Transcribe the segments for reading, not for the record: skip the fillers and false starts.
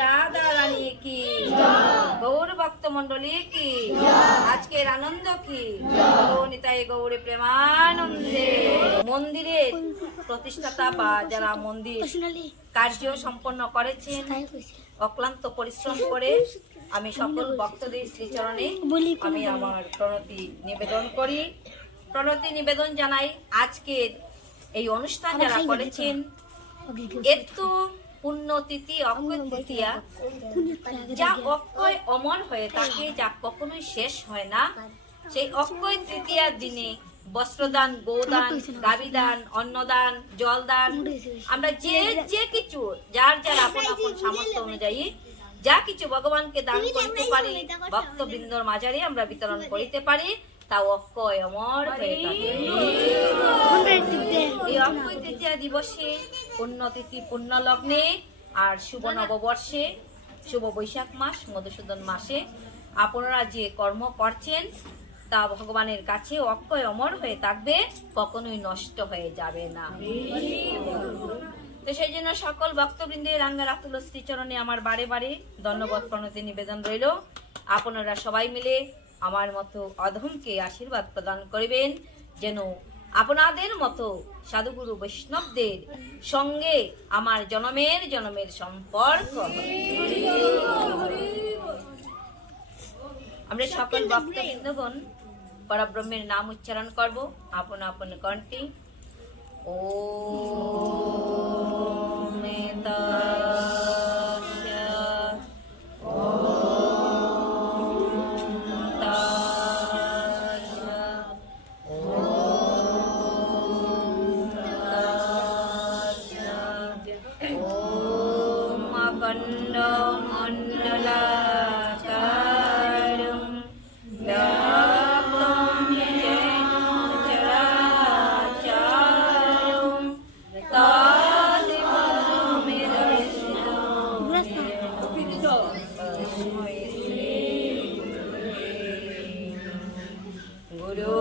রাধা রানী কি, গৌর ভক্ত মন্ডলী কি, আজকের আনন্দ কি, নিতাই গৌরে প্রেমানন্দে। মন্দিরের প্রতিষ্ঠাতা বা যারা মন্দির কার্য সম্পন্ন করেছেন অক্লান্ত পরিশ্রম করে, আমি সকল ভক্তদের শ্রীচরণে আমি আমার প্রণতি নিবেদন জানাই। আজকের এই অনুষ্ঠান যারা করেছেন, একটু পুণ্যতিথি অক্ষয় তৃতীয়া, যা অক্ষয় অমর হয়ে থাকে, যা কখনোই শেষ হয় না, সেই অক্ষয় তৃতীয়ার দিনে বস্ত্রদান, গোদান, গাবিদান, অন্নদান, জলদান, আমরা যে কিছু যার আপন আপন সামর্থ্য অনুযায়ী যা কিছু ভগবানকে দান করতে পারি, ভক্তবৃন্দর মাঝারে আমরা বিতরণ করিতে পারি, তা অক্ষয় অমর হয়ে থাকে। এই অক্ষয় তৃতীয়া দিবসে, পুণ্যতিথি পুণ্য লগ্নে আর শুভ নববর্ষে, শুভ বৈশাখ মাস মধুসূদন মাসে আপনারা যে কর্ম করছেন তা ভগবানের কাছে অক্ষয় অমর হয়ে থাকবে, কখনোই নষ্ট হয়ে যাবে না। তো সেই জন্য সকল ভক্তবৃন্দের রাঙ্গা রাতুল শ্রীচরণে আমার বারে বারে ধন্যবাদ প্রণতি নিবেদন রইল। আপনারা সবাই মিলে আমার মতো অধমকে আশীর্বাদ প্রদান করিবেন, যেন আপনাদের মতো সাধুগুরু বৈষ্ণবদের সঙ্গে আমার জনমের সম্পর্ক। আমরা সকল ভক্তবৃন্দগণ পরব্রহ্মের নাম উচ্চারণ করব আপন আপন কণ্ঠে। ওম অখণ্ড মণ্ডলাকারং ব্যাপ্তং येन চরাচরং তৎপদমে দর্শনম। গুরু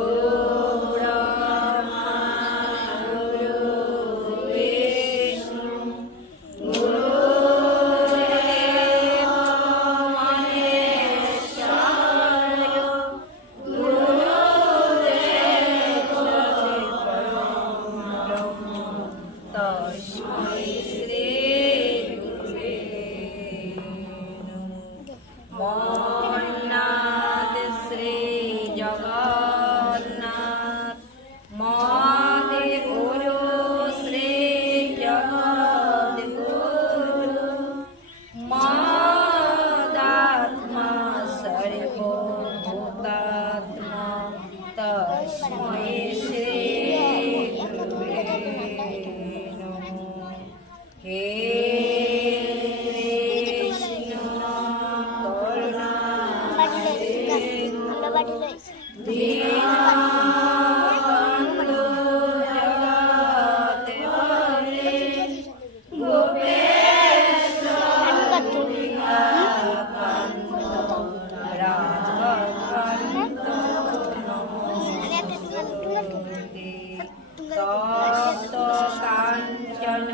কাঞ্চন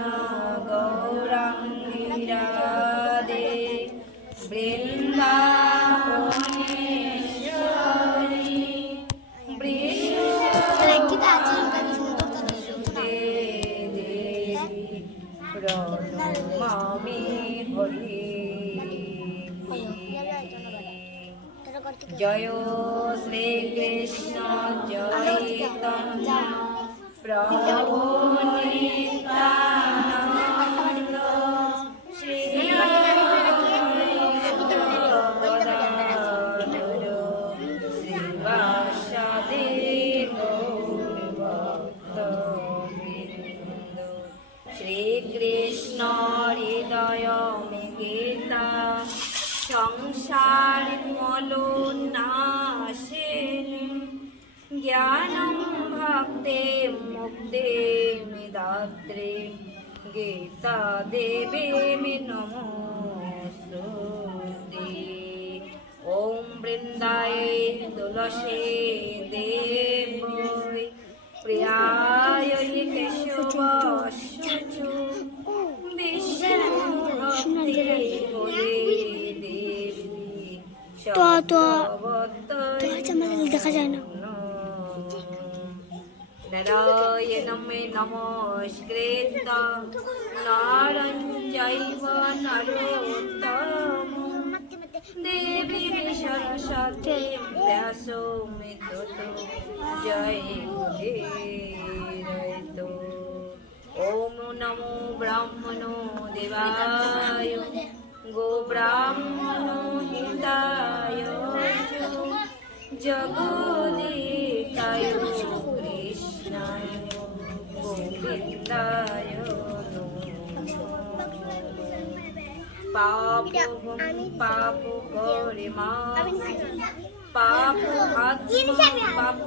গৌরাঙ্গী রাধে বৃন্দাবনেশ্বরী প্রণমামি হরি। জয় শ্রীকৃষ্ণ চৈতন্য প্রভু নিত্যানন্দ শ্রী শ্রীবাসাদি গৌর ভক্তবৃন্দ। শ্রীকৃষ্ণ হৃদয় মে গীতা সংসার মলোনাশেন জ্ঞানং ভক্তে মুক্তে দাত্রে গীতা দেবে মে নমস্তুতে। ওম বৃন্দায় তুলসী দেবৈ প্রিয়ায় কেশবাস্য বিষ্ণু ভক্তি তো দেখা যায় না। নারায়ণং নমস্কৃত্য নরং চৈব নরোত্তমং দেবীং সরস্বতীং ব্যাসো মিত্ততো জয়মুদীরয়তু। ওম নমো ব্রাহ্মণো দেবায় গো ব্রাহ্মণো হিতায় জগদীতায় কৃষ্ণায় গোবিন্দায় পাপ পাপ করে মা পাপ আত্মা পাপ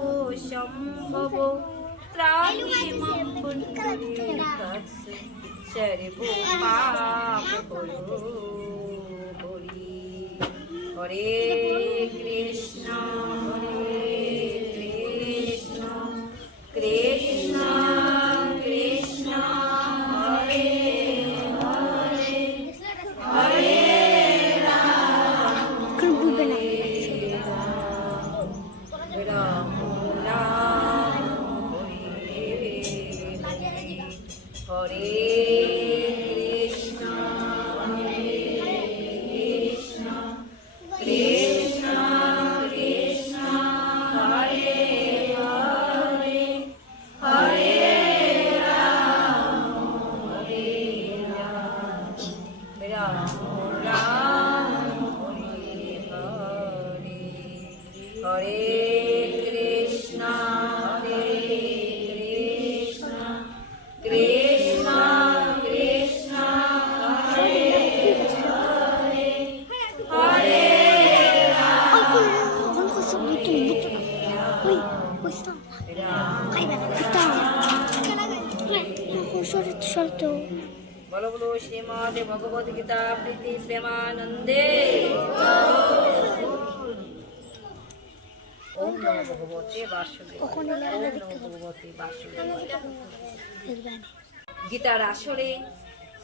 সম্ভব ত্রাহি মম পুণ্যকাৎ সর্ব পাপ হরো হরি। হরে কৃষ্ণ কৃষ্ণ কৃষ্ণ হরে হরে হরে রাম রাম হরে হরে কৃষ্ণ কৃষ্ণ কৃষ্ণ হরে হরে হরে রাম রাম রাম হরে হরে হরে কৃষ্ণ কৃষ্ণ কৃষ্ণ কৃষ্ণ হরে হরে হরে বলো বলো শ্রীমদ ভগবদ গীতা প্রীতি প্রেমানন্দে। ওম নমো ভগবতে বাসুদেবায়। ওম নমো ভগবতে বাসুদেবায়। গীতার আসরে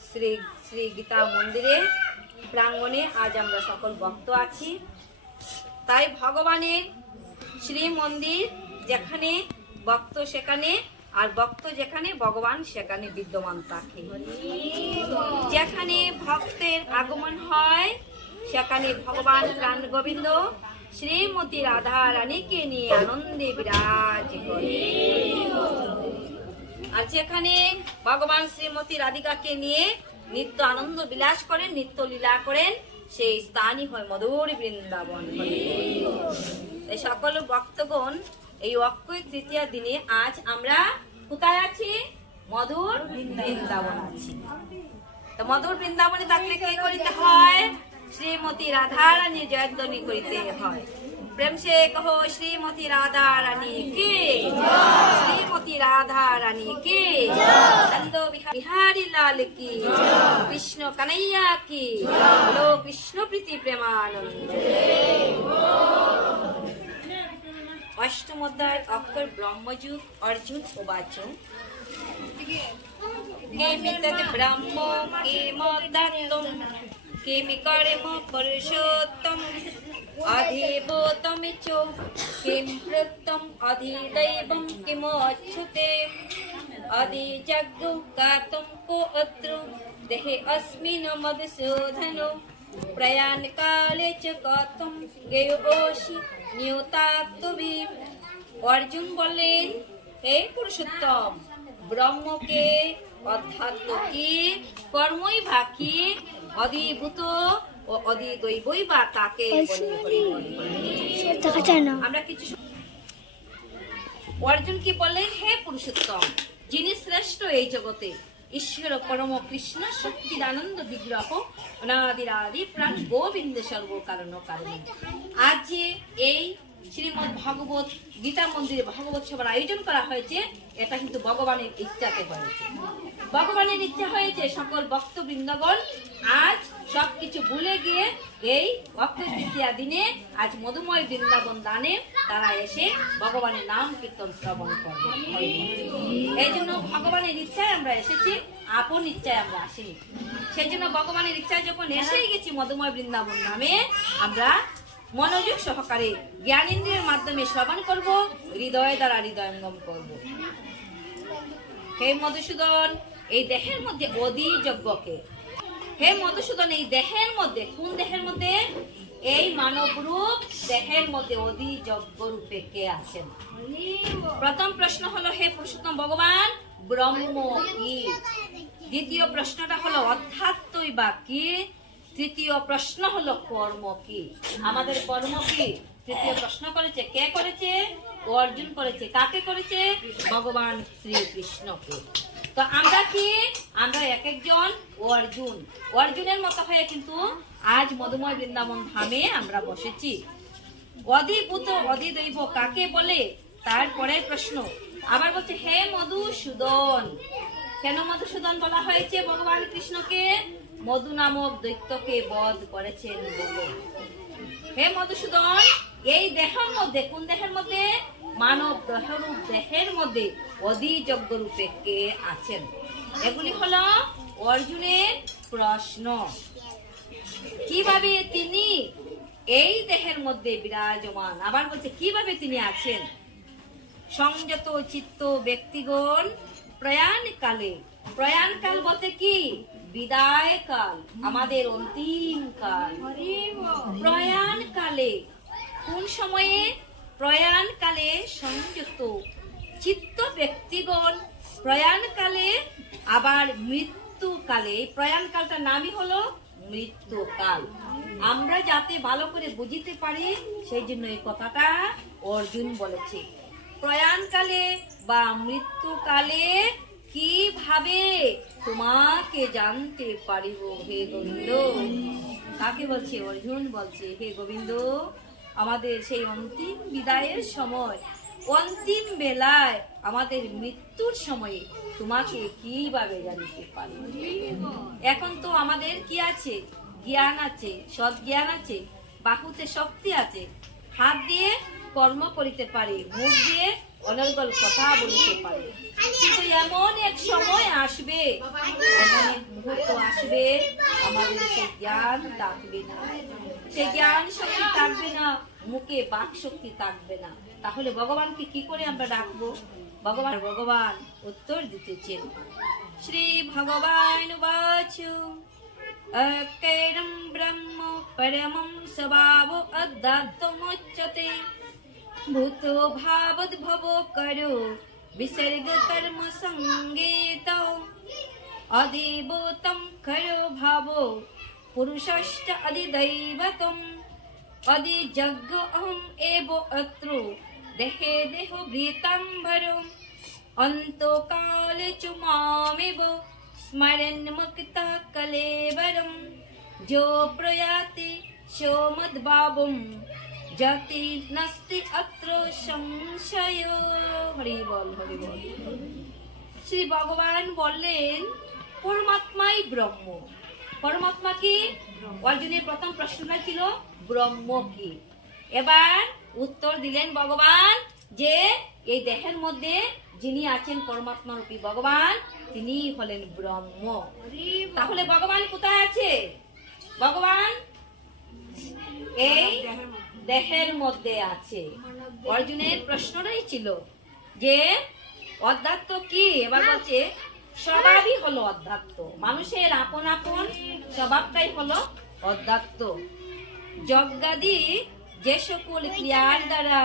শ্রী শ্রী গীতা মন্দিরে প্রাঙ্গণে আজ আমরা সকল ভক্ত আছি। তাই ভগবানের শ্রী মন্দির যেখানে ভক্ত সেখানে, আর ভক্ত যেখানে ভগবান সেখানে বিদ্যমান থাকে। যেখানে ভক্তের আগমন হয় সেখানে ভগবান প্রাণ গোবিন্দ শ্রীমতী রাধা রানীকে নিয়ে আনন্দে বিরাজ করে। আর যেখানে ভগবান শ্রীমতী রাধিকাকে নিয়ে নিত্য আনন্দ বিলাস করেন, নিত্য লীলা করেন, সেই স্থানই হয় মধুর বৃন্দাবন। এই সকল ভক্তগণ এই অক্ষয় তৃতীয়া দিনে আজ আমরা কোথায় আছি? মধুর বৃন্দাবন আছি। তো মধুর বৃন্দাবনে থাকলে কি করিতে হয়? শ্রীমতী রাধা রানী জয়ধ্বনি করিতে হয়। প্রেম সে কহো শ্রীমতী রাধা রানী কি, শ্রীমতী রাধা রানী কি, নন্দ বিহারী লাল কি, কৃষ্ণ কানাইয়া কি, বলো কৃষ্ণ প্রীতি প্রেমানন্দ। অষ্টম অধ্যায় অক্ষর ব্রহ্মযুগ অর্জুন উবাচ কেমি তদ ব্রহ্ম কেমোদাত্তম কেমি কর্ম পুরুষোত্তম অধিভূতমিচ কিম প্রত্যম অধিদৈবম কিমচ্যুতে অধিযজ্ঞ গাতুম কো অত্র দেহে অস্মিন মধুসূদন প্রয়াণ কালে চ গতম গেয়োসি নিয়তাত্তবি। অর্জুন বললেন, হে পুরুষোত্তম, ব্রহ্মকে, অধ্যাত্মকে, কর্মই বাকি, অধিভূত ও অধিদৈবই বা কাকে বলে? আমরা কিছু অর্জুন কি বললেন? হে পুরুষোত্তম, যিনি শ্রেষ্ঠ এই জগতে, ঈশ্বর পরম কৃষ্ণ সচ্চিদানন্দ বিগ্রহ অনাদিরাদি প্রাণ গোবিন্দ সর্বকারণ কারণ। আজ যে এই শ্রীমদ ভগবত গীতা মন্দিরে ভাগবত সভার আয়োজন করা হয়েছে, এটা কিন্তু ভগবানের ইচ্ছাতে হয়েছে। ভগবানের ইচ্ছা হয়েছে সকল ভক্তবৃন্দগণ আজ সবকিছু ভুলে গিয়ে এই অক্ষয় তৃতীয়া দিনে আজ মধুময় বৃন্দাবন দানে তারা এসে ভগবানের নাম কীর্তন শ্রবণ করবে। এই জন্য ভগবানের ইচ্ছায় আমরা এসেছি, আপন ইচ্ছায় আমরা আসিনি। সেই জন্য ভগবানের ইচ্ছায় যখন এসেই গেছি মধুময় বৃন্দাবন নামে, আমরা মনোযোগ সহকারে জ্ঞানেন্দ্রিয়ের মাধ্যমে শ্রবণ করব, হৃদয় দ্বারা হৃদয়ঙ্গম করব। হে মধুসূদন, এই দেহের মধ্যে অধি যজ্ঞকে, হে মধুসূদন, এই দেহের মধ্যে, কোন দেহের মধ্যে? এই মানব রূপ দেহের মধ্যে অধি যজ্ঞ রূপে কে আছেন? প্রথম প্রশ্ন হলো, হে পুরুষোত্তম ভগবান, ব্রহ্ম কি? দ্বিতীয় প্রশ্নটা হলো অধ্যাত্মই বা কি? তৃতীয় প্রশ্ন হলো কর্ম কি? আমাদের কর্ম কি? তৃতীয় প্রশ্ন করেছে কে? করেছে অর্জুন করেছে। কাকে করেছে? ভগবান শ্রীকৃষ্ণকে। তো আমরা কি? আমরা এক একজন অর্জুন। অর্জুনের মতো হয়ে কিন্তু আজ মধুময় বৃন্দাবন ধামে আমরা বসেছি। অধিভূত অধিদৈব কাকে বলে? তারপরের প্রশ্ন আবার বলছে, হে মধুসূদন। কেন মধুসূদন বলা হয়েছে ভগবান কৃষ্ণকে? মধু নামক দৈত্যকে বধ করেছেন বলে। হে মধুসূদন, এই দেহের মধ্যে, কোন দেহের মধ্যে? মানব দেহরূপ দেহের মধ্যে অধি যজ্ঞ রূপে কে আছেন? এগুলি হলো অর্জুনের প্রশ্ন। কিভাবে তিনি এই দেহের মধ্যে বিরাজমান? আবার বলছে কিভাবে তিনি আছেন? সংযত চিত্ত ব্যক্তিগণ প্রয়াণকালে, প্রয়াণকাল বলতে কি? বিদায় কাল, আমাদের অন্তিম কাল। প্রয়াণকালে, কোন সময়ে? প্রয়াণকালে সংযত চিত্ত ব্যক্তিগণ প্রয়াণকালে, আবার মৃত্যুকালে। প্রয়াণকালটার নামই হলো মৃত্যুকাল। আমরা যাতে ভালো করে বুঝিতে পারি সেই জন্য এই কথাটা অর্জুন বলেছে। প্রয়াণকালে বা মৃত্যুকালে কিভাবে তোমাকে জানতে পারিব হে গোবিন্দ? কাকে বলছে? অর্জুন বলছে, হে গোবিন্দ, আমাদের সেই অন্তিম বিদায়ের সময়, অন্তিম বেলায়, আমাদের মৃত্যুর সময়ে তোমাকে কিভাবে জানিতে পারি? এখন তো আমাদের কি আছে? জ্ঞান আছে, সৎ জ্ঞান আছে, বাহুতে শক্তি আছে, হাত দিয়ে কর্ম করিতে পারি, মুখ দিয়ে অনর্গল কথা বলিতে পারি। কিন্তু এমন এক সময় আসবে, এমন এক মুহূর্ত আসবে, আমাদের সেই জ্ঞান থাকবে না, সেই জ্ঞান শক্তি থাকবে না, মুখে বাক শক্তি থাকবে না। তাহলে ভগবানকে কি করে আমরা ডাকবো? ভগবান উত্তর দিতেছেন। শ্রী ভগবান বাচু অকেরম ব্রহ্ম পরমং স্বভাবো অধ্যাত্মোচ্যতে ভূতো ভাবদ্ভব করো বিসর্গ কর্ম সংগীত অধিভূতম খরো ভাবো পুরুষশ্চ অধিদৈবতম অধিযজ্ঞ অহম এব অত্র দেহে দেহ ভৃতাম্বরম অন্তকালে চ মামেব স্মরণ মুক্তা কলেবরম जो प्रयाति सोमद्भावं जाति नास्ति अत्र संशय। হরি বল, হরি বল। শ্রী ভগবান বললেন পরমাত্মাই ব্রহ্ম। পরমাত্মা কি? অর্জুনের প্রথম প্রশ্নটা ছিল ব্রহ্ম কি। এবার উত্তর দিলেন ভগবান যে এই দেহের মধ্যে যিনি আছেন পরমাত্মা রূপী ভগবান, তিনি হলেন ব্রহ্ম। তাহলে ভগবান কোথায় আছে? ভগবান এই দেহের মধ্যে আছে। অর্জুনের প্রশ্নটাই ছিল যে অধ্যাত্ম কি। এবার বলছে স্বভাবই হলো অধ্যাত্ম, মানুষের আপন আপন স্বভাবটাই হলো অধ্যাত্ম। যজ্ঞাদি যে সকল ক্রিয়ার দ্বারা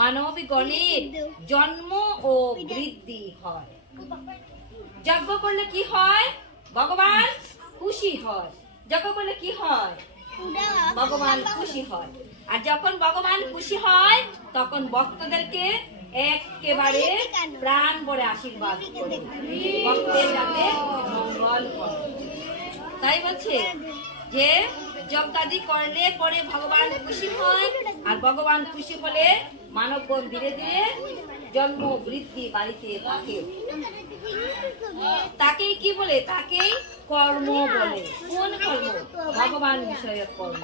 মানবগণের জন্ম ও বৃদ্ধি হয়। যজ্ঞ করলে কি হয়? ভগবান খুশি হয়। যজ্ঞ করলে কি হয়? ভগবান খুশি হয়। আর যখন ভগবান খুশি হয় তখন ভক্তদেরকে একেবারে প্রাণ ভরে আশীর্বাদ করে, ভক্তের যাতে মঙ্গল হয়। তাই বলছে যে যজ্ঞাদি করলে পরে ভগবান খুশি হয়, আর ভগবান খুশি হলে মানবগণ ধীরে ধীরে জন্ম বৃদ্ধি বাড়িতে থাকে। তাকেই কি বলে? তাকেই কর্ম বলে। কোন কর্ম? ভগবান বিষয়ক কর্ম।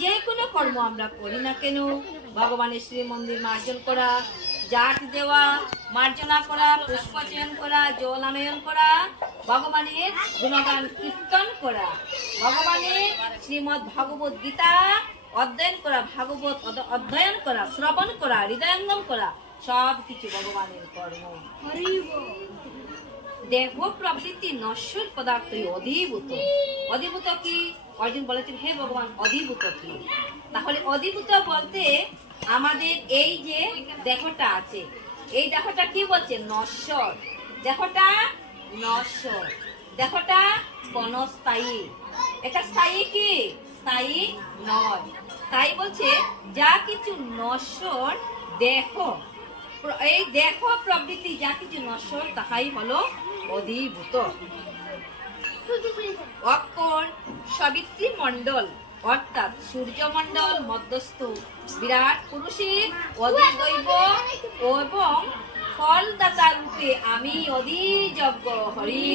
যে কোনো কর্ম আমরা করি না কেন, ভগবানের শ্রী মন্দির মার্জন করা, জাট দেওয়া, মার্জনা করা, পুষ্পচয়ন করা, জল আনয়ন করা, ভগবানের গুণগান কীর্তন করা, ভগবানের শ্রীমদ্ ভগবত গীতা অধ্যয়ন করা, ভাগবত অধ্যয়ন করা, শ্রবণ করা, হৃদয়ঙ্গম করা, সব কিছু ভগবানের কর্ম। দেহ প্রবৃত্তি নশ্বর পদার্থই অধিভূত। অধিভূত কি? অর্জুন বলেছেন, হে ভগবান, অধিভূত কি? তাহলে অধিভূত বলতে আমাদের এই যে দেহটা আছে, এই দেহটা কি বলছে? নশ্বর। দেহটা নশ্বর, দেহটা ক্ষণস্থায়ী। এটা স্থায়ী কি? স্থায়ী নয়। তাই বলছে যা কিছু নশ্বর দেহ, এই দেহ প্রবৃত্তি যা কিছু নশ্বর তাহাই হলো অধিভূত। অক্ষর সাবিত্রী মণ্ডল অর্থাৎ সূর্যমণ্ডল মধ্যস্থ বিরাট পুরুষের অধিদৈব এবং ফলদাতা রূপে আমি অধিযজ্ঞ হরি।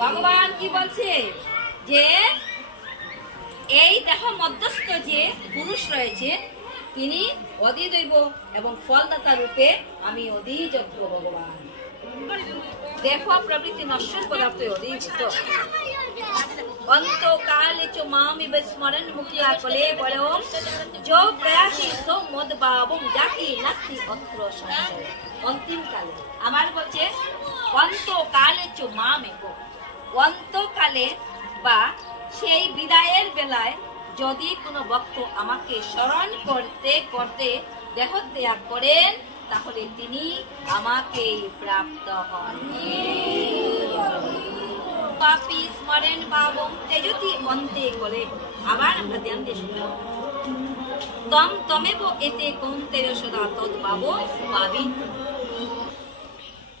ভগবান কি বলছে? যে এই দেহ মধ্যস্থ যে পুরুষ রয়েছে তিনি অধিদৈব এবং ফলদাতা রূপে আমি অধিযজ্ঞ ভগবান। দেহ প্রবৃত্তি নশ্বর পদার্থ অধিভূত। অন্তকালে চ মামিব স্মরণ মুখিয়া কলে বলম যো প্রয়াসী সো মদ বাবম জাতি নাস্তি অত্র সংশয়। অন্তিম কালে আমার বলছে অন্তকালে চ মামিব, অন্তকালে বা সেই বিদায়ের বেলায় যদি কোনো ভক্ত আমাকে স্মরণ করতে করতে দেহ ত্যাগ করেন তাহলে তিনি আমাকে প্রাপ্ত হন। পাপি স্মরণ ভাবম তেজতি অন্তে করে। আবার আমরা ধ্যান দিয়ে শুনবো। তম তমেব এতে কৌন্তেয় সদা তদ্ভাব পাবি।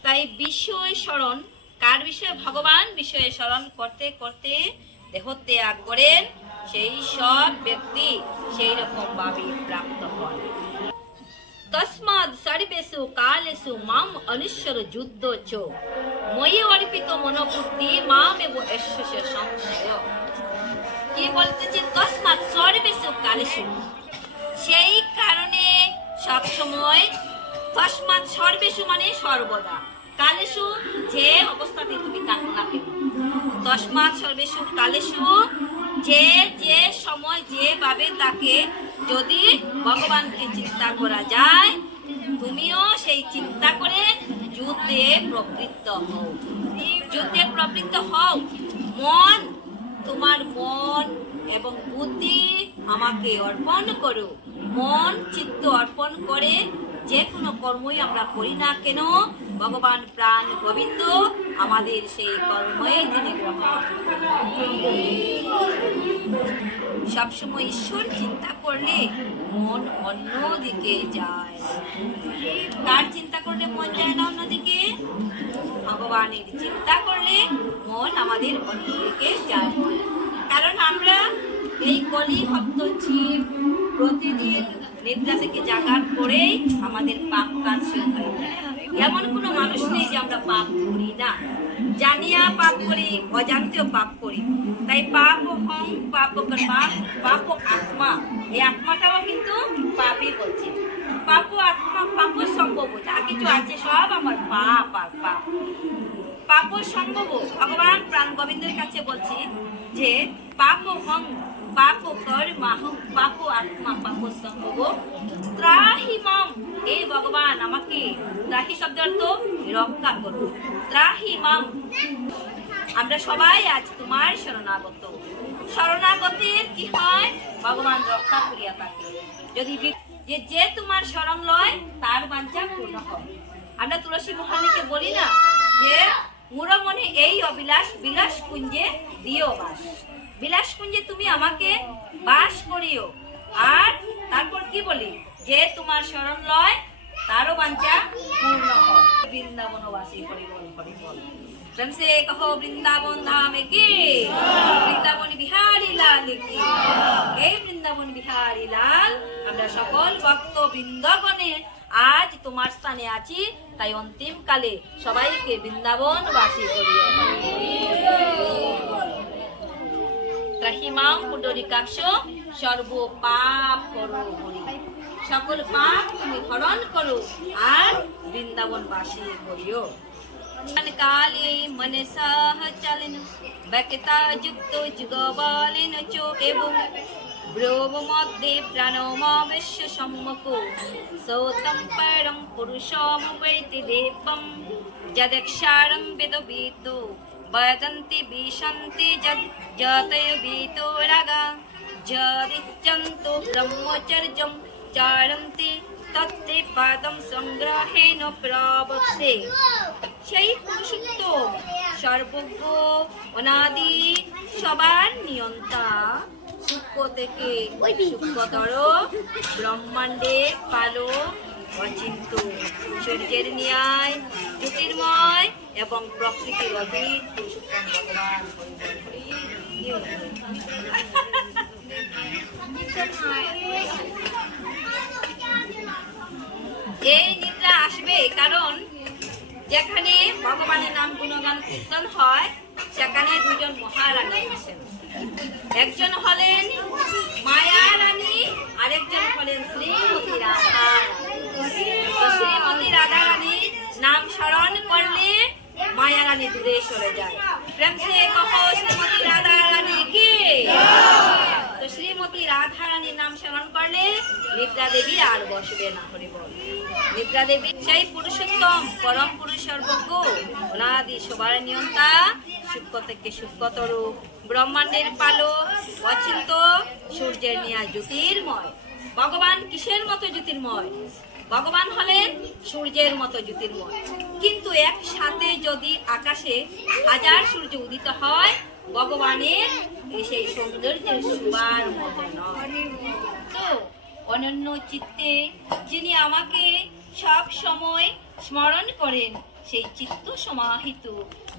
তাই বিষয় স্মরণ, কার বিষয়ে? ভগবান বিষয়ে স্মরণ করতে করতে দেহ ত্যাগ করেন সেই সব ব্যক্তি সেই রকম ভাবে প্রাপ্ত হন। তস্মাদ সর্বেষু কালেষু মাম অনুশ্বর যুদ্ধ চ ময়ি অর্পিত মনোবুদ্ধি মামেব এষ্যস্য সংশয়। কি বলতেছে? তস্মাদ সর্বেষু কালেষু, সেই কারণে সব সময়। তস্মাদ সর্বেষু মানে সর্বদা, কালেষু যে অবস্থাতে তুমি থাকো না কেন। তস্মাদ সর্বেষু কালেষু, যে যে সময় যেভাবে তাকে যদি ভগবানকে চিন্তা করা যায় তুমিও সেই চিন্তা করে যুদ্ধে প্রবৃত্ত হও। যুদ্ধে প্রবৃত্ত হও। মন, তোমার মন এবং বুদ্ধি আমাকে অর্পণ করো। মন চিত্ত অর্পণ করে যে কোনো কর্মই আমরা করি না কেন ভগবান প্রাণ গোবিন্দ আমাদের সেই কর্মই তিনি গ্রহণ করেন। সবসময় ঈশ্বর চিন্তা করলে মন অন্যদিকে যায়। কার চিন্তা করলে মন যায় না অন্যদিকে? ভগবানের চিন্তা করলে মন আমাদের অন্যদিকে যায়। কারণ আমরা এই কলিভক্ত জীব প্রতিদিন নিদ্রা থেকে জাগার পরেই আমাদের পাপ কাজ শুরু হয়। এমন কোনো মানুষ নেই যে আমরা পাপ করি না। জানিয়া পাপ করি, অজান্তেও পাপ করি। তাই পাপ হং পাপ পাপ আত্মা, এই আত্মাটাও কিন্তু পাপই বলছে। পাপ আত্মা, পাপ সম্ভব, যা কিছু আছে সব আমার পাপ আর পাপ। পাপ সম্ভব ভগবান প্রাণ গোবিন্দের কাছে বলছি যে পাপ হং পাপ কর মাহং পাপ আত্মা পাপ সম্ভব ত্রাহি মাম। এই ভগবান আমাকে, ত্রাহি শব্দ অর্থ রক্ষা করো। ত্রাহি মাম, আমরা সবাই আজ তোমার শরণাগত। শরণাগতের কি হয়? ভগবান রক্ষা করিয়া থাকে। যদি যে তোমার শরণ লয় তার বাঞ্ছা পূর্ণ হয়। আমরা তুলসী মহারানীকে বলি না যে মুড়ো মনে এই অবিলাস বিলাস কুঞ্জে দিও বাস। বিলাস কুঞ্জে তুমি আমাকে বাস করিও। আর তারপর কি বলি? যে তোমার শরণ লয় তারও বাঞ্ছা পূর্ণ হয়। বৃন্দাবনবাসী হরিবল হরিবল। প্রেম সে কহো বৃন্দাবন ধামে কি, বৃন্দাবন বিহারী লাল কি। এই বৃন্দাবন বিহারী লাল আমরা সকল ভক্ত বৃন্দাবনে আজ তোমার স্থানে আছি। তাই অন্তিম কালে সবাইকে বৃন্দাবনবাসী করিও। ত্রাহিমাম পুণ্ডরীকাক্ষ সর্ব পাপ করো হরি। সকল পাপ তুমি হরণ করো আর বৃন্দাবনবাসী করিও। কালে মনে সাহ চালেন ব্যক্তা যুক্ত যুগবালেন চো এবং ব্রহ্মমধ্যে প্রাণমবিশ্য সম্মুখো সৌতম পরম পুরুষমুপৈতি দেবম যদক্ষারং বেদবিদো বদন্তি বিশন্তি যতয় বিতো রাগা যদিচ্ছন্তু ব্রহ্মচর্যম চারন্তি তত্তে পাদম সংগ্রহেণ প্রবক্ষ্যে। সেই পুরুষোত্তম সর্বজ্ঞ অনাদি সবার নিয়ন্তা সূক্ষ্ম থেকে সূক্ষ্মতর ব্রহ্মাণ্ডের পালক অচিন্ত সূর্যের ন্যায় জ্যোতির্ময় এবং প্রকৃতির অতীত পুরুষোত্তম ভগবান। এই নিদ্রা আসবে কারণ যেখানে ভগবানের নাম গুণগান কীর্তন হয় সেখানে দুজন মহারানী আসেন। একজন হলেন মায়া রানী, আরেকজন হলেন শ্রীমতী রাধা। শ্রীমতী রাধা রানীর নাম স্মরণ করলে মায়া রানী দূরে সরে যায়। প্রেম সে কহ শ্রীমতী রাধা রানী কি। তো শ্রীমতী রাধা রানীর নাম স্মরণ করলে নিদ্রা দেবী আর বসবে না। হরি বল। নিদ্রা দেবী সেই পুরুষোত্তম পরম পুরুষ সর্বজ্ঞ অনাদি সবার নিয়ন্তা সূক্ষ্ম থেকে সূক্ষ্মতর ব্রহ্মাণ্ডের পালক অচিন্ত সূর্যের ন্যায় জ্যোতির্ময়। ভগবান কিসের মতো জ্যোতির্ময়? ভগবান হলেন সূর্যের মতো জ্যোতির্ময়। কিন্তু একসাথে যদি আকাশে হাজার সূর্য উদিত হয় ভগবানের সেই সৌন্দর্যের সুবার মতো নয়। তো অনন্য চিত্তে যিনি আমাকে সব সময় স্মরণ করেন সেই চিত্ত সমাহিত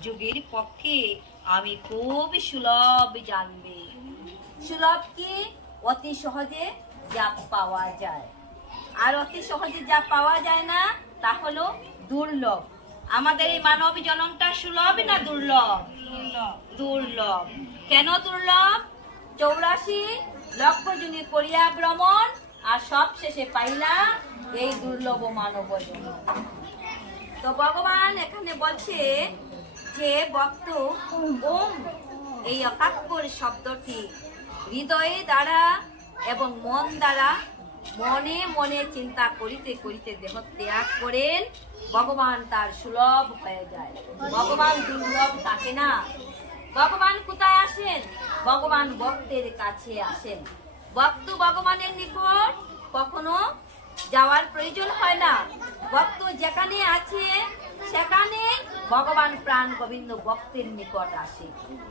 যোগীর পক্ষে আমি খুব সুলভ জানবে। সুলভ কি? অতি সহজে যা পাওয়া যায়। আর অতি সহজে যা পাওয়া যায় না তা হলো দুর্লভ। আমাদের এই মানব জনমটা সুলভ না দুর্লভ? দুর্লভ। কেন দুর্লভ? 84 লক্ষ জুনি করিয়া ভ্রমণ আর সব শেষে পাইলা এই দুর্লভ মানব জনম। তো ভগবান এখানে বলছে যে ভক্ত ওম এই অকাক্ষর শব্দটি হৃদয়ে দ্বারা এবং মন দ্বারা মনে মনে চিন্তা করিতে করিতে দেহ ত্যাগ করেন ভগবান তার সুলভ হয়ে যায়। ভগবান দুর্লভ থাকে না। ভগবান কোথায় আসেন? ভগবান ভক্তের কাছে আসেন। ভক্ত ভগবানের নিকট কখনো যাওয়ার প্রয়োজন হয় না। ভক্ত যেখানে আছে সেখানে ভগবান প্রাণ গোবিন্দ ভক্তের নিকট আসে।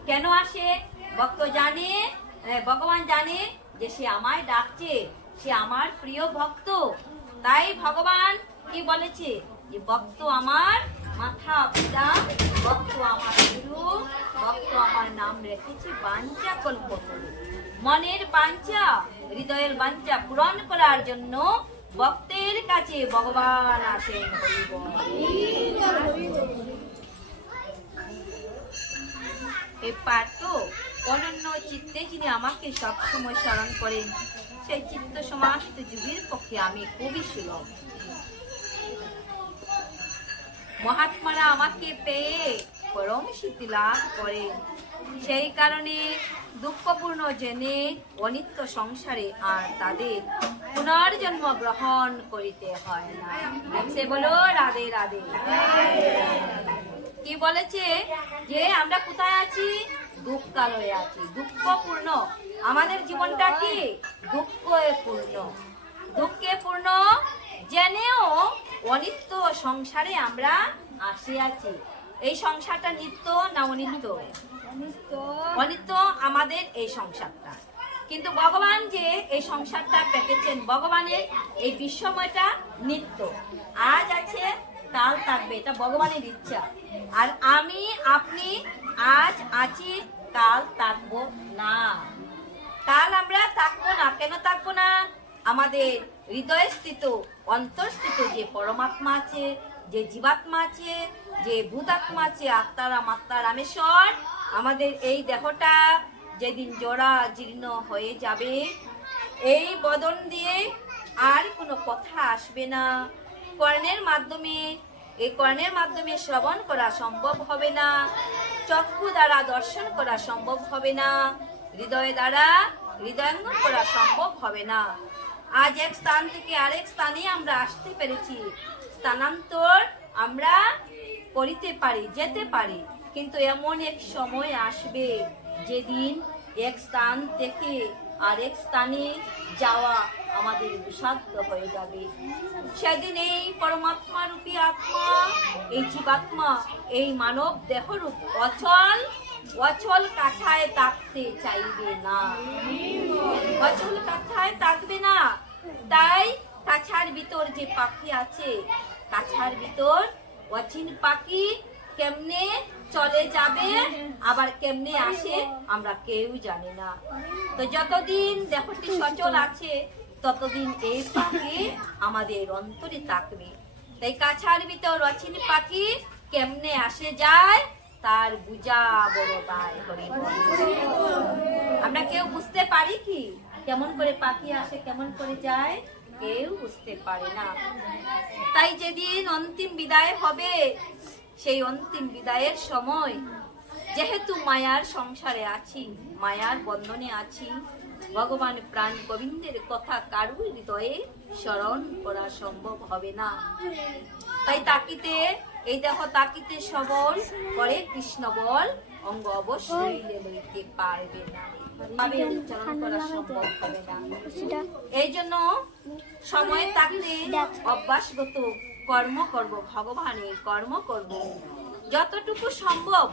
কেন আসে? ভক্ত জানে, ভগবান জানে যে সে আমায় ডাকছে, সে আমার প্রিয় ভক্ত। তাই ভগবান কি বলেছে যে ভক্ত আমার মাথা পিতা, ভক্ত আমার গুরু, ভক্ত আমার নাম রেখেছে বাঞ্ছা কল্পতরু। মনের বাঞ্ছা, হৃদয়ের বাঞ্ছা পূরণ করার জন্য ভক্তের কাছে ভগবান আসেন। এই পার্থ অনন্য চিত্তে যিনি আমাকে সবসময় স্মরণ করেন সেই চিত্ত সমাহিত যুগের পক্ষে আমি খুবই সুলভ। মহাত্মারা আমাকে পেয়ে পরম সিদ্ধি লাভ করে। সেই কারণে দুঃখপূর্ণ জেনে অনিত্য সংসারে আর তাদের পুনর্জন্ম গ্রহণ করিতে হয় না। সে বলো রাধে রাধে। কি বলেছে যে আমরা কোথায় আছি? দুঃখালয়ে আছি, দুঃখপূর্ণ। আমাদের জীবনটা কি? দুঃখে পূর্ণ। দুঃখে পূর্ণ জেনেও অনিত্য সংসারে আমরা আসে আছি। এই সংসারটা নিত্য না অনিত্য? অনিত্য আমাদের এই সংসারটা। কিন্তু ভগবান যে এই সংসারটা পেতেছেন, ভগবানের এই বিশ্বময়টা নিত্য। আজ আছে কাল থাকবে, এটা ভগবানের ইচ্ছা। আর আমি আপনি আজ আছি, কাল থাকবো না। কাল আমরা থাকবো না। কেন থাকবো না? আমাদের হৃদয়ে স্থিত অন্তরস্থিত যে পরমাত্মা আছে, যে জীবাত্মা আছে, যে ভূতাত্মা আছে, আত্মারাম আত্মা রামেশ্বর, আমাদের এই দেহটা যেদিন জরা জীর্ণ হয়ে যাবে, এই বদন দিয়ে আর কোনো কথা আসবে না। কর্ণের মাধ্যমে, এই কর্ণের মাধ্যমে শ্রবণ করা সম্ভব হবে না, চক্ষু দ্বারা দর্শন করা সম্ভব হবে না, হৃদয় দ্বারা হৃদয়ঙ্গম করা সম্ভব হবে না। আজ এক স্থান থেকে আরেক স্থানে আমরা আসতে পেরেছি, স্থানান্তর আমরা করিতে পারি, যেতে পারি, কিন্তু এমন এক সময় আসবে যেদিন এক স্থান থেকে আরেক স্থানে যাওয়া আমাদের দুঃসাধ্য হয়ে যাবে। সেদিন এই পরমাত্মা রূপী আত্মা, এই জীবাত্মা, এই মানব দেহরূপ অচল অচল কাছায় থাকতে চাইবে না, অচল কাছায় থাকবে না। তাই কাছার ভিতর যে পাখি আছে, কাছার ভিতর অচিন পাখি কেমনে চলে যাবে আবার কেমনে আসে আমরা কেউ জানি না। তো যতদিন দেহটি সচল আছে ততদিন এই পাখি আমাদের অন্তরে থাকবে। তাই কাছার ভিতর অচিন পাখি কেমনে আসে যায় তার বুঝা বড় দায়। আমরা কেউ বুঝতে পারি কি কেমন করে পাখি আসে, কেমন করে যায়? কেউ বুঝতে পারে না। তাই যেদিন অন্তিম বিদায় হবে, সেই অন্তিম বিদায়ের সময় যেহেতু মায়ার সংসারে আছি, মায়ার বন্ধনে আছি, ভগবান প্রাণ গোবিন্দের কথা কারুর হৃদয়ে স্মরণ করা সম্ভব হবে না। তাই তাকিতে, এই দেহ তাকিতে সবল করে কৃষ্ণ বল, অঙ্গ অবশ্যই লইতে পারবে না, উচ্চারণ করা সম্ভব হবে না। এই জন্য সময় থাকলে অভ্যাসগত কর্ম করব, ভগবানের কর্ম করব যতটুকু সম্ভব।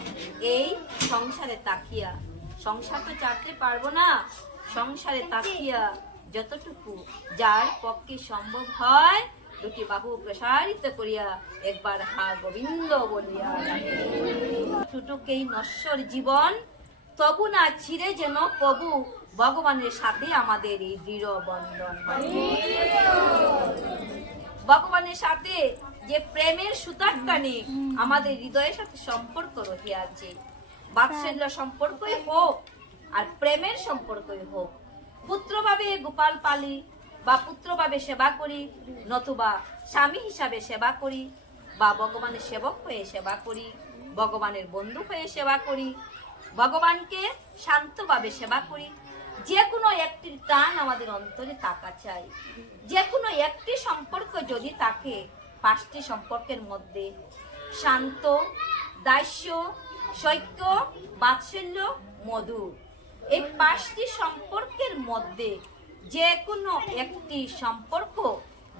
এই সংসারে তাকিয়া, সংসার তো চাটতে পারবো না, সংসারে তাকিয়া যতটুকু যার পক্ষে সম্ভব হয় দুটি বাহু প্রসারিত করিয়া একবার হা গোবিন্দ বলিয়া টুটুকেই নশ্বর জীবন, তবু না ছিঁড়ে যেন কবু ভগবানের সাথে আমাদের এই দৃঢ় বন্ধন হয়। ভগবানের সাথে যে প্রেমের সুতার টানে আমাদের হৃদয়ের সাথে সম্পর্ক রহিয়াছে, বাৎসল্য সম্পর্কই হোক আর প্রেমের সম্পর্কই হোক, পুত্রভাবে গোপাল পালি বা পুত্রভাবে সেবা করি, নতুবা স্বামী হিসাবে সেবা করি, বা ভগবানের সেবক হয়ে সেবা করি, ভগবানের বন্ধু হয়ে সেবা করি, ভগবানকে শান্তভাবে সেবা করি, যে কোনো একটির টান আমাদের অন্তরে থাকা চাই। যে কোনো একটি সম্পর্ক যদি থাকে, পাঁচটি সম্পর্কের মধ্যে শান্ত, দাস্য, সৈক্য, বাৎসল্য, মধুর, এই পাঁচটি সম্পর্কের মধ্যে যে কোনো একটি সম্পর্ক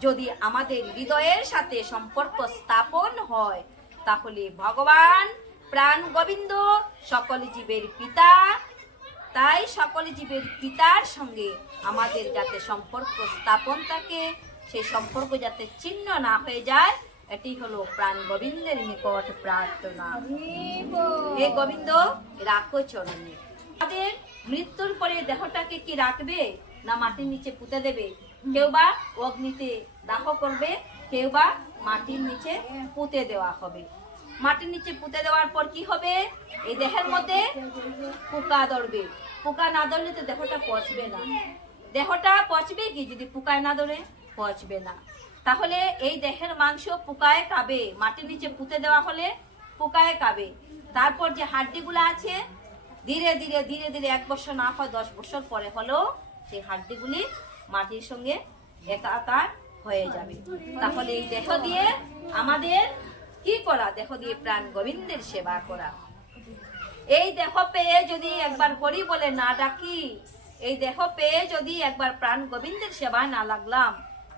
যদি আমাদের হৃদয়ের সাথে সম্পর্ক স্থাপন হয়, তাহলে ভগবান প্রাণ গোবিন্দ সকল জীবের পিতা, তাই সকল জীবের পিতার সঙ্গে আমাদের যাতে সম্পর্ক স্থাপন থাকে, সেই সম্পর্ক যাতে ছিন্ন না হয়ে যায়, এটি হলো প্রাণ গোবিন্দের নিকট প্রার্থনা। হে গোবিন্দ, রাখো চরণে। আমাদের মৃত্যুর পরে দেহটাকে কি রাখবে না মাটির নিচে পুঁতে দেবে? কেউ বা অগ্নিতে দাহ করবে, কেউ বা মাটির নিচে পুঁতে দেওয়া হবে। মাটির নিচে পুঁতে দেওয়ার পর কি হবে? এই দেহের মধ্যে পোকা ধরবে। পোকা না ধরলে তো দেহটা পচবে না। দেহটা পচবে কি যদি পোকায় না ধরে? পচবে না। তাহলে এই দেহের মাংস পোকায় খাবে, মাটির নিচে পুঁতে দেওয়া হলে পোকায় খাবে। তারপর যে হাড্ডিগুলো আছে ধীরে ধীরে ধীরে ধীরে 1 বছর না হয় 10 বছর পরে হলেও সেই হাড্ডিগুলি মাটির সঙ্গে একাকার হয়ে যাবে। তাহলে এই দেহ দিয়ে আমাদের কি করা? দেহ দিয়ে প্রাণ গোবিন্দের সেবা করা। এই দেহ পেয়ে যদি একবার হরি বলে না ডাকি, এই দেহ পেয়ে যদি একবার প্রাণ গোবিন্দের সেবা না লাগলাম,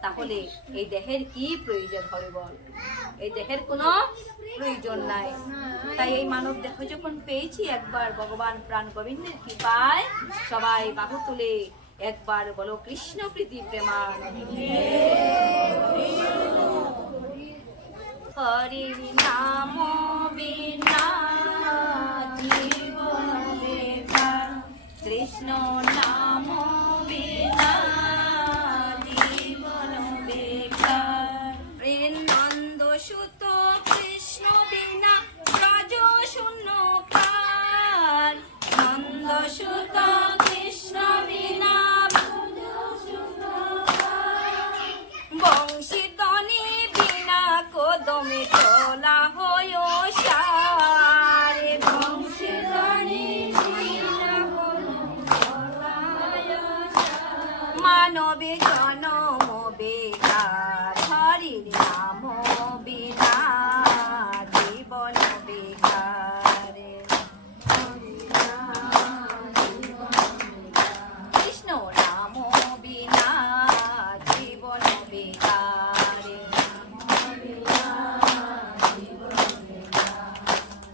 তাহলে এই দেহের কি প্রয়োজন হবে বল? এই দেহের কোনো প্রয়োজন নাই। তাই এই মানব দেহ যখন পেয়েছি, একবার ভগবান প্রাণ গোবিন্দের কৃপায় সবাই বাহু তুলে একবার বলো কৃষ্ণ প্রীতি প্রেমানন্দে। হরির নাম বিনা জীবন বেকার, কৃষ্ণ নাম বিনা জীবন বেকার। নন্দ সুত কৃষ্ণ বিনা ব্রজ শূন্য কার, নন্দ সুত কৃষ্ণ বিনা বংশীধ্বনি বিনা কদমে তোলা হয় সারে, বংশীধ্বনি বিনা কদমে তোলা হয় মানবে জনম বেকার, হরির নাম বিনা জীবন বেকার। কৃষ্ণ নাম বিনা জীবন বেকার।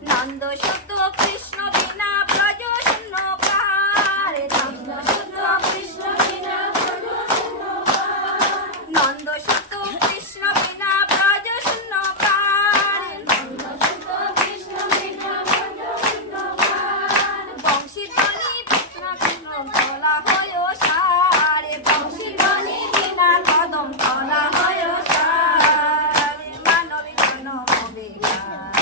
নন্দ শুদ্ধ কৃষ্ণ বিনা ব্রজ শূন্য পার। নন্দ শুদ্ধ কৃষ্ণ বিনা ব্রজ শূন্য পার। নন্দ শুদ্ধ কৃষ্ণ বিনা ব্রজ শূন্য পার। নন্দ শুদ্ধ কৃষ্ণ বিনা ব্রজ শূন্য পার। বংশী ধ্বনি কৃষ্ণ কৃষ্ণ তোলা হয় সার। বংশী ধ্বনি বিনা কদম তোলা হয় সার। মানবী জনম বেকার,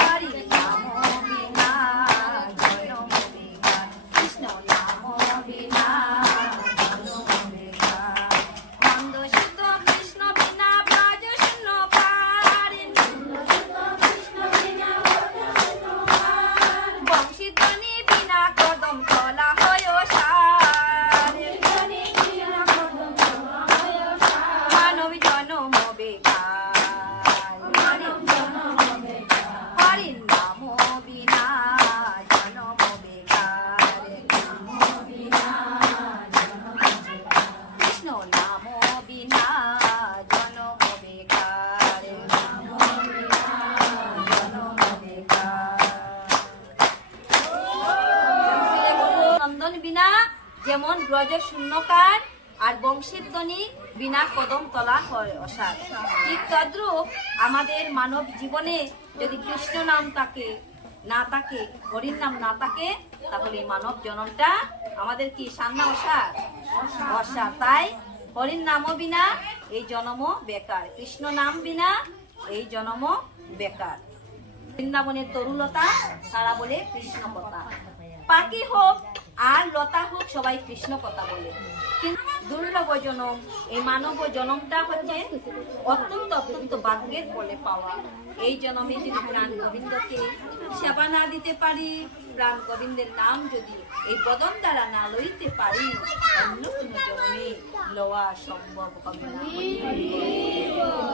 হরি নাম বিনা জনম বেকার। কৃষ্ণ নাম বিনা জনম বেকার। নন্দ শুদ্ধ কৃষ্ণ বিনা ব্রজ শূন্য পার। নন্দ শুদ্ধ কৃষ্ণ বিনা ব্রজ শূন্য পার। বংশী ধ্বনি বিনা কদম তোলা হয় সার। ধ্বনি বিনা কদম তোলা হয় সার। মানবী জনম বেকার, মানব জনম বেকার। হরির নাম বিনা জনম বেকার। নাম বিনা জনম বেকার। কৃষ্ণ নাম বিনা জনম বেকার। নাম বিনা জনম বেকার। নন্দন বিনা যেমন ব্রজ শূন্যকার, আর বংশীধ্বনি বিনা কদম তলা হয় অসার। ঠিক তদ্রূপ আমাদের মানব জীবনে যদি কৃষ্ণ নাম থাকে না থাকে, হরির নাম না থাকে, তাহলে এই মানব জন্মটা আমাদের কি সান্না অসার? অসার। তাই হরির নামও বিনা এই জন্মও বেকার, কৃষ্ণ নাম বিনা এই জন্মও বেকার। বৃন্দাবনের তরুলতা তারা বলে কৃষ্ণ কথা। পাখি হোক আর লতা হোক সবাই কৃষ্ণ কথা বলে। কিন্তু দুর্লভ জনম, এই মানব জনমটা হচ্ছে অত্যন্ত অত্যন্ত ভাগ্যের বলে পাওয়া। এই জনমে যদি প্রাণ গোবিন্দকে সেবা না দিতে পারি, প্রাণ গোবিন্দের নাম যদি এই বদন দ্বারা না লইতে পারি, অন্য কোনো জনমে লওয়া সম্ভব হবে না।